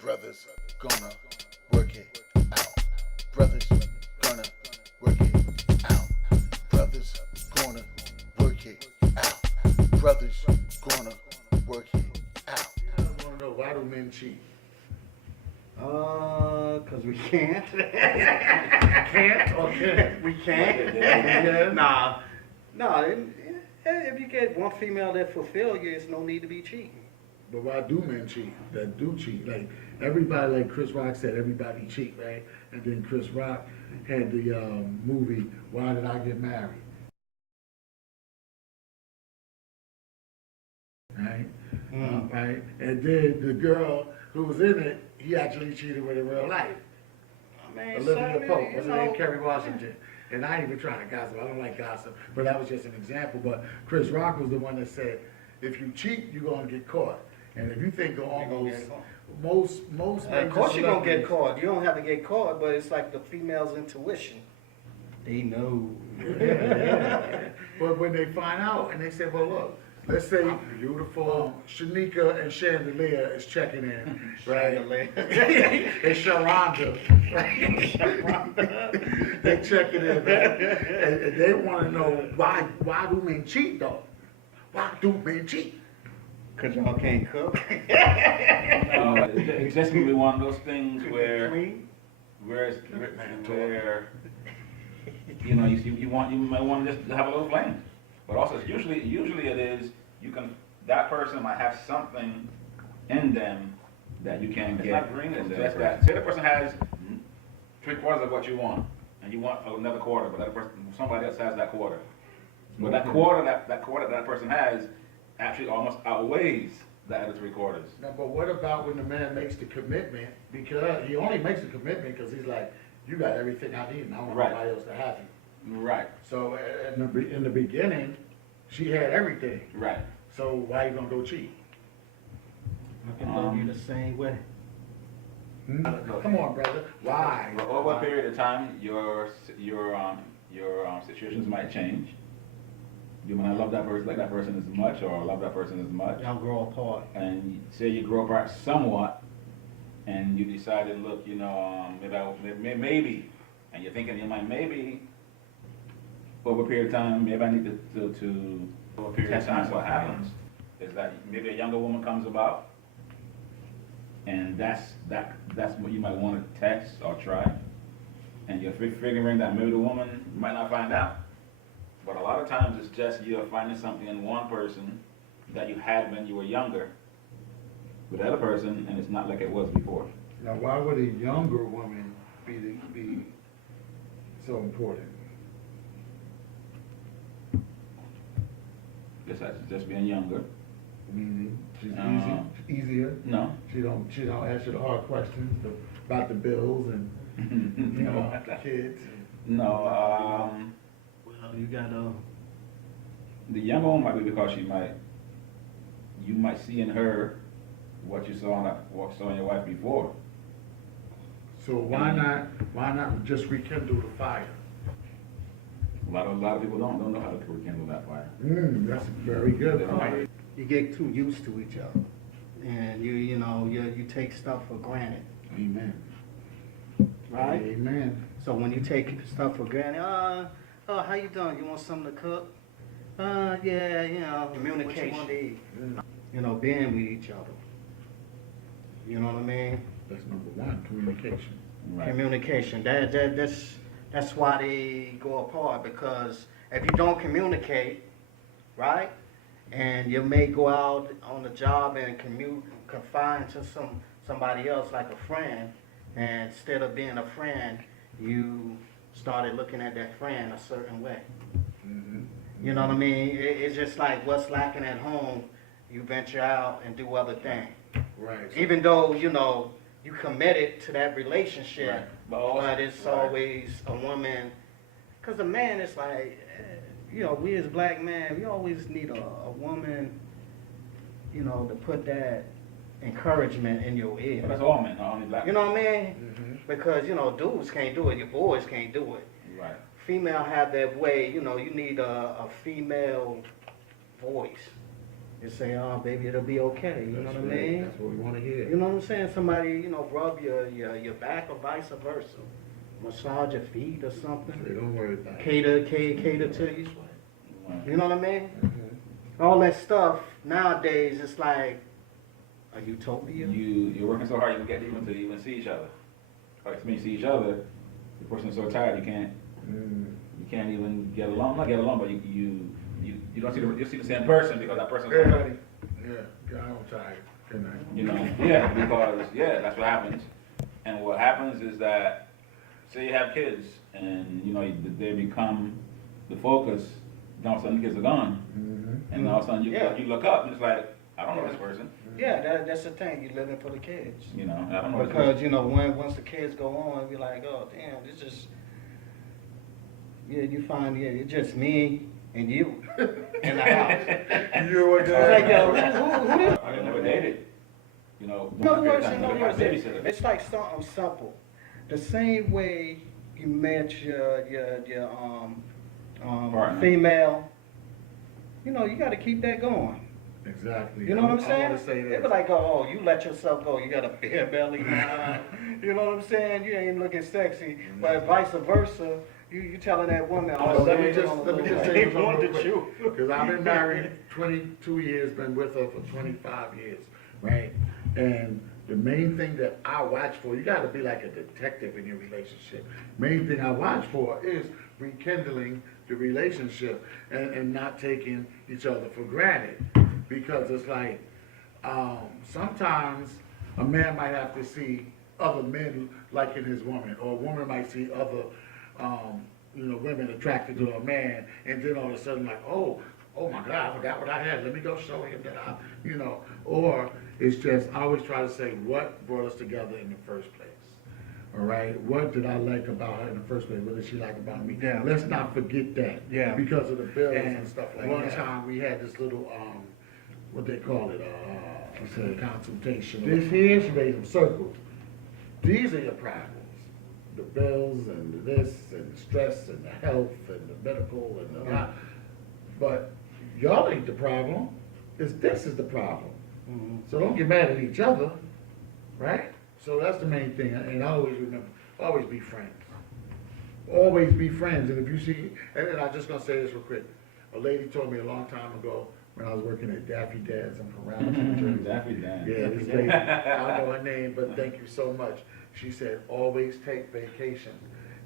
Brothers gonna work it out. Brothers gonna work it out. Brothers gonna work it out. Brothers gonna work it out. I want to know, why do men cheat? Cause we can't. Can't or can? We can't. Yeah. Nah. If you get one female that fulfill you, it's no need to be cheating. But why do men cheat? That do cheat. Like everybody, like Chris Rock said, everybody cheat, right? And then Chris Rock had the movie Why Did I Get Married? Right? Right? And then the girl who was in it, he actually cheated with in real life. I mean, Olivia Pope, was you her name know, Kerry Washington. And I ain't even trying to gossip. I don't like gossip, but that was just an example. But Chris Rock was the one that said, if you cheat, you're gonna get caught. And if you think of most Of course you're gonna get caught. You don't have to get caught, but it's like the female's intuition. They know. But when they find out and they say, well, look, let's say beautiful Shanika and Chandelier is checking in, right? And Sharonda, they checking in, right? And they want to know why do men cheat though? Why do men cheat? Cause y'all can't cook. It's just gonna be one of those things where you know you might want to just have a little flame, but also it's usually it is that person might have something in them that you can't get. It's not green, it's just that. Say the person has 3/4 of what you want, and you want another quarter, but somebody else has that quarter. But that quarter that person has actually almost outweighs the other 3/4. Now, but what about when the man makes the commitment? Because he only makes the commitment because he's like, you got everything I need, and I want nobody else to have you. Right. So in the beginning, she had everything. Right. So why you gonna go cheat? I can love you the same way. Come on, brother. Why? Well, over a period of time, your situations might change. You might not love that person like that person as much, or love that person as much. Y'all grow apart. And say you grow apart somewhat, and you decided, look, maybe, and you're thinking in your mind, maybe over a period of time, maybe I need to over a period of time. What happens is that maybe a younger woman comes about, and that's what you might want to test or try, and you're figuring that maybe the woman might not find out. But a lot of times it's just you're finding something in one person that you had when you were younger with the other person, and it's not like it was before. Now, why would a younger woman be so important? Just being younger. Meaning she's easier. No. She don't ask you the hard questions about the bills and kids. No. Well, you gotta. The younger one might be because you might see in her what you saw in your wife before. So why not just rekindle the fire? A lot of people don't know how to rekindle that fire. That's a very good point. You get too used to each other, and you take stuff for granted. Amen. Right? Amen. So when you take stuff for granted, oh, how you doing? You want something to cook? Yeah, communication. What you want? Being with each other. You know what I mean? That's number one, communication. Right. Communication. That's why they go apart, because if you don't communicate, right, and you may go out on the job and confine to somebody else like a friend, and instead of being a friend, you started looking at that friend a certain way. Mm-hmm. You know what I mean? It's just like what's lacking at home, you venture out and do other things. Right. Even though, you committed to that relationship, Right. but it's always a woman, because a man is like, we as black men, we always need a woman, to put that encouragement in your ear. But that's all men, not only black. You know what I mean? Mm-hmm. Because, dudes can't do it, your boys can't do it. Right. Female have that way, you need a female voice. and say, oh, baby, it'll be okay. You know what I mean? That's what we want to hear. You know what I'm saying? Somebody, rub your back or vice versa. Massage your feet or something. Say, don't worry about it. Cater to you. You know what I mean? Mhm. All that stuff nowadays, it's like a utopia. You're working so hard you get even to even see each other. Like when you see each other, the person's so tired you can't even get along. Not get along, but you don't see the same person because that person's Hey, honey. Yeah, God, I'm tired. Good night. you know, yeah, because that's what happens. And what happens is that, say you have kids, and they become the focus. Then all of a sudden the kids are gone, Mm-hmm. and all of a sudden you look up and it's like, I don't know this person. Yeah, that's the thing. You're living for the kids. I don't know this Because person. once the kids go on, you're like, oh damn, this is. Yeah, you find it's just me and you in the house. You were It's like, yo, who this? I never dated. No worse, I no never worse. had a babysitter. It's like something simple. The same way you met your Partner. female, you got to keep that going. Exactly. You know what I'm I saying? want to say They this. be like, oh, you let yourself go. You got a bare belly now. You know what I'm saying? You ain't looking sexy. But vice versa, you telling that woman, Oh, let me stay just on let the me low. just say They something wanted real you. quick. Because I've been married 22 years, been with her for 25 years, right? And the main thing that I watch for, you got to be like a detective in your relationship. Main thing I watch for is rekindling the relationship and not taking each other for granted. Because it's like, sometimes a man might have to see other men liking his woman, or a woman might see other, women attracted to a man, and then all of a sudden like, oh my God, I forgot what I had. Let me go show him that or it's just, I always try to say what brought us together in the first place. All right, what did I like about her in the first place? What did she like about me? Yeah. Let's not forget that. Yeah. Because of the bills and stuff like that. One that. time we had this little, what they call it, consultation. This here, she made them circles. These are your problems. The bills and the this and the stress and the health and the medical and the that. But y'all ain't the problem. This is the problem. Mhm. So don't get mad at each other, right? So that's the main thing. And I always remember, always be friends. Always be friends. And if you see, and then I'm just gonna say this real quick. A lady told me a long time ago when I was working at Daffy Dad's in Corral, New Jersey. Daffy Dan. Yeah, this lady, I don't know her name, but thank you so much. She said, always take vacation.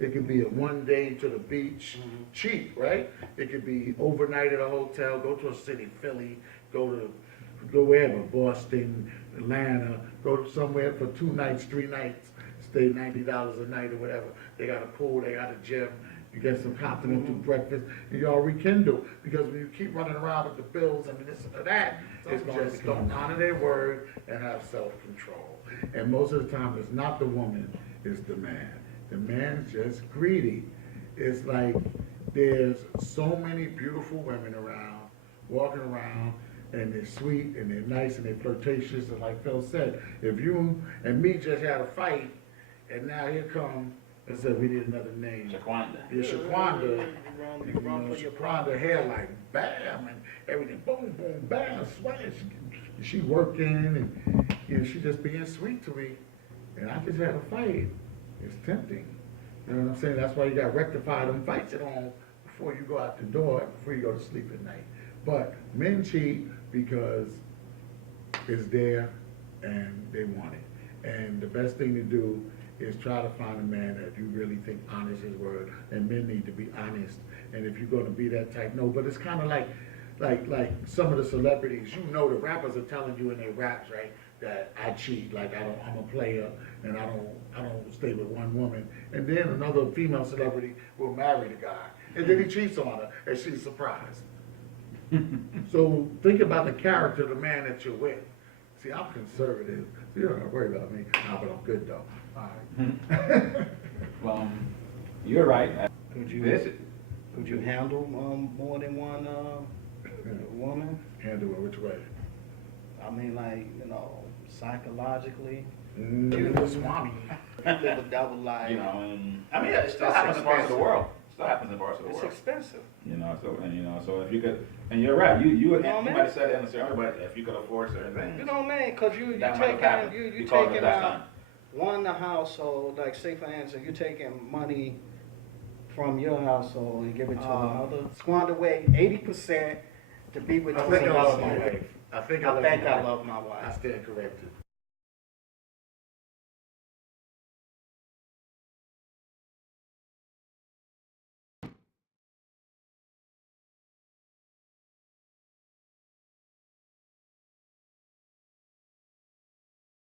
It could be a one day to the beach, cheap, right? It could be overnight at a hotel, go to a city, Philly, go wherever, Boston, Atlanta, go to somewhere for 2 nights, 3 nights, stay $90 a night or whatever. They got a pool, they got a gym, you get some continental breakfast, and y'all rekindle. Because when you keep running around with the bills and this and that, it's just don't honor their word and have self-control. And most of the time, it's not the woman, it's the man. The man's just greedy. It's like there's so many beautiful women around, walking around, and they're sweet and they're nice and they're flirtatious. And like Phil said, if you and me just had a fight, and now here come, I said we need another name. Shaquanda. Yeah, Shaquanda. You run for your Shaquanda hair like bam and everything, boom, boom, bam, swash. She working and she just being sweet to me, and I just had a fight. It's tempting. You know what I'm saying? That's why you got to rectify them fights at home before you go out the door, before you go to sleep at night. But men cheat because it's there and they want it. And the best thing to do is try to find a man that you really think honors his word. And men need to be honest. And if you're going to be that type, no. But it's kind of like some of the celebrities. The rappers are telling you in their raps, right, that I cheat. Like I'm a player and I don't stay with one woman. And then another female celebrity will marry the guy, and then he cheats on her, and she's surprised. So think about the character of the man that you're with. See, I'm conservative, so you don't have to worry about me. Nah, but I'm good though. All right. Well, you're right. Could you This, could you handle more than one woman? Handle it which way? I mean, like psychologically. You the swami. Live a double life. and I mean, it still happens in parts of the world. Still happens in parts of the It's world. expensive. You know, so if you could, and you're right, you know what I might mean? have said it in a certain way, but if you could afford certain things. You know what I mean? Cause you that might have happened taking, you because of taking that out time. one the household, like say for instance, you taking money from your household and give it to another, squander away 80% to be with I you. think I love my wife. I think I I love think my I wife. love my I wife. stand corrected.